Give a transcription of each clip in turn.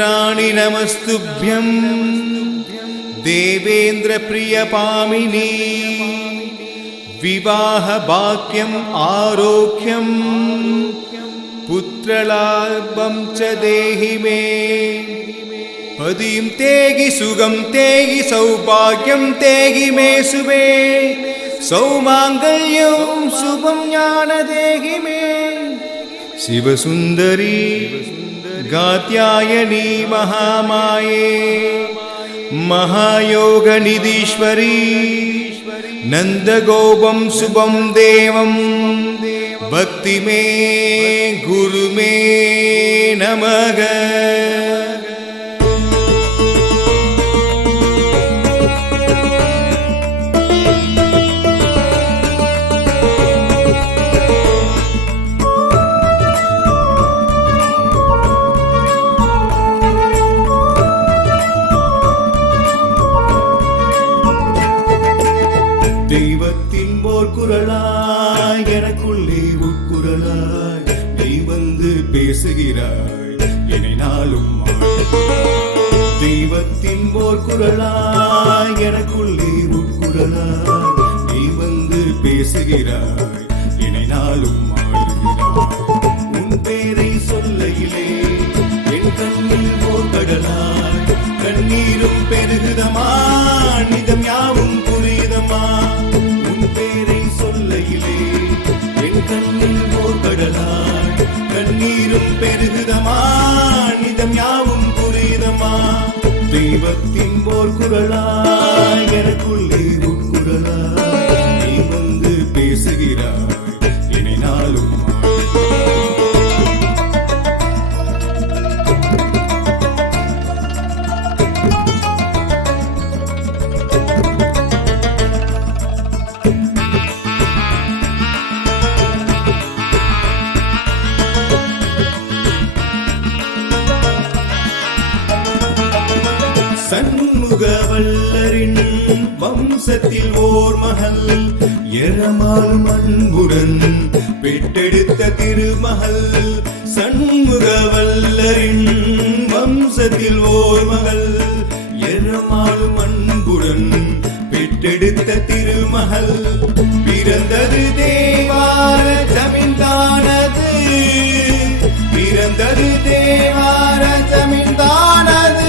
इन्द्राणि नमस्तुभ्यं देवेन्द्र प्रियपामिनी विवाह भाग्यम् आरोग्यं पुत्रलाभं च देहि मे पदिं तेहि सुगं तेहि सौभाग्यं तेहि मे शुभे सौमांगल्यं शुभं ज्ञान देहि मे शिवसुन्दरी गात्यायनी महामाये महायोगनिधीश्वरी नन्दगोपं शुभं देवं भक्ति मे गुरु मे नमः। தெய்வத்தின் போர் குரலாய் எனக்குள்ளே உட்குரலாய் நீ வந்து பேசுகிறாய் என்னை நாளும் தெய்வத்தின் போர் குரலாய் எனக்குள்ளே உட்குரலாய் நீ வந்து பேசுகிறாய் என்னை நாளும் உன் பேரை சொல்லையிலே என் கண்ணில் போர் கடலாய் கண்ணீரும் பெருகுதமா நிதம் யாவும் புரியுதமா உன் பேரை சொல்லையிலே என் கண்ணில் போர் கடலாய் கண்ணீரும் பெருகுதமா நிதம் யாவும் புரியுதமா தெய்வத்தின் போர் குரலாய் எனக்குள்ளே உட்குரலாய் நீ வந்து பேசுகிறாய் என்னை நாளும் சண்முகவல்லரின் வம்சத்தில் ஓர் மகள் எரமால் மண்புடன் பெற்றெடுத்த திருமகள் சண்முகவல்லரின் வம்சத்தில் ஓர் மகள் எரமால் மண்புடன் பெற்றெடுத்த திருமகள் பிறந்தது தேவார ஜமீன்தானது பிறந்தது தேவார ஜமீன்தானது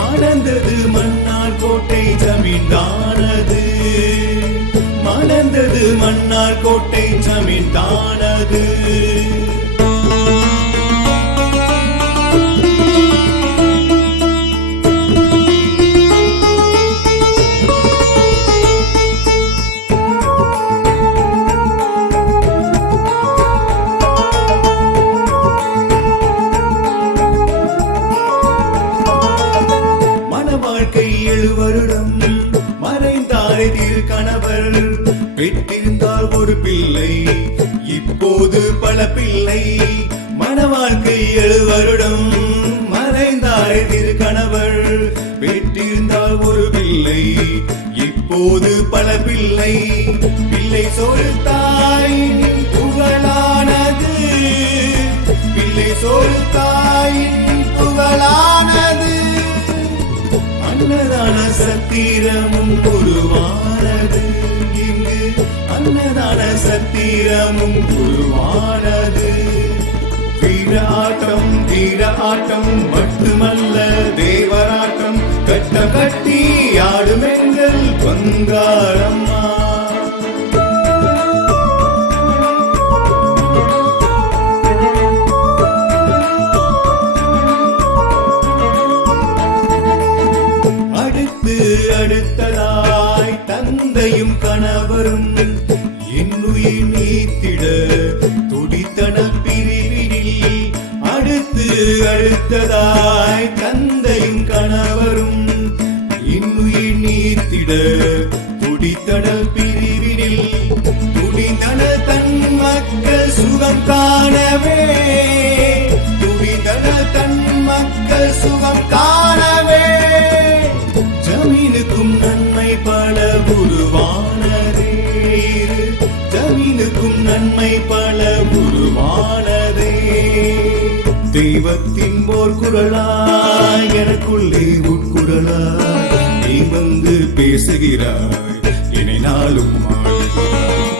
மணந்தது மன்னார் கோட்டை ஜமீன்தானது மணந்தது மன்னார் கோட்டை ஜமீன்தானது வாழ்க்கை 7 வருடம் மறைந்தாரே திருக்கணவர் பெற்றிருந்தால் ஒரு பிள்ளை இப்போது பல பிள்ளை மன வாழ்க்கை 7 வருடம் மறைந்தாரே திருக்கணவர் பெற்றிருந்தால் ஒரு பிள்ளை இப்போது பல பிள்ளை பிள்ளை சோறு தாயின் புகழானது பிள்ளை சோறு தாயின் புகழானது அன்னதான சத்திரமும் உருவானது இங்கு அன்னதான சத்திரமும் உருவானது வீர ஆட்டம் மட்டுமல்ல தேவராட்டம் கட்டம் கட்டி ஆடும் எங்கள் பங்காரம்மா அடுத்ததாய் தந்தையும் கணவரும் என்னுயிர் நீத்திட துடித்தனல் பிரிவினில் அடுத்ததாய் தந்தையும் கணவரும் இன்னுயிர் நீத்திட துடித்தனல் பிரிவினில் துடித்தனல் தன் மக்கள் சுகம் காணவே துடித்தனல் தன் மக்கள் சுகம் காணவே ஜமீனுக்கும் நன்மை பல உருவானதே ஜமீனுக்கும் நன்மை பல உருவானதே தெய்வத்தின் போர் குரலாய் எனக்குள்ளே உட்குரலாய் நீ வந்து பேசுகிறாய் என்னை நாளும் ஆளுகிறாய்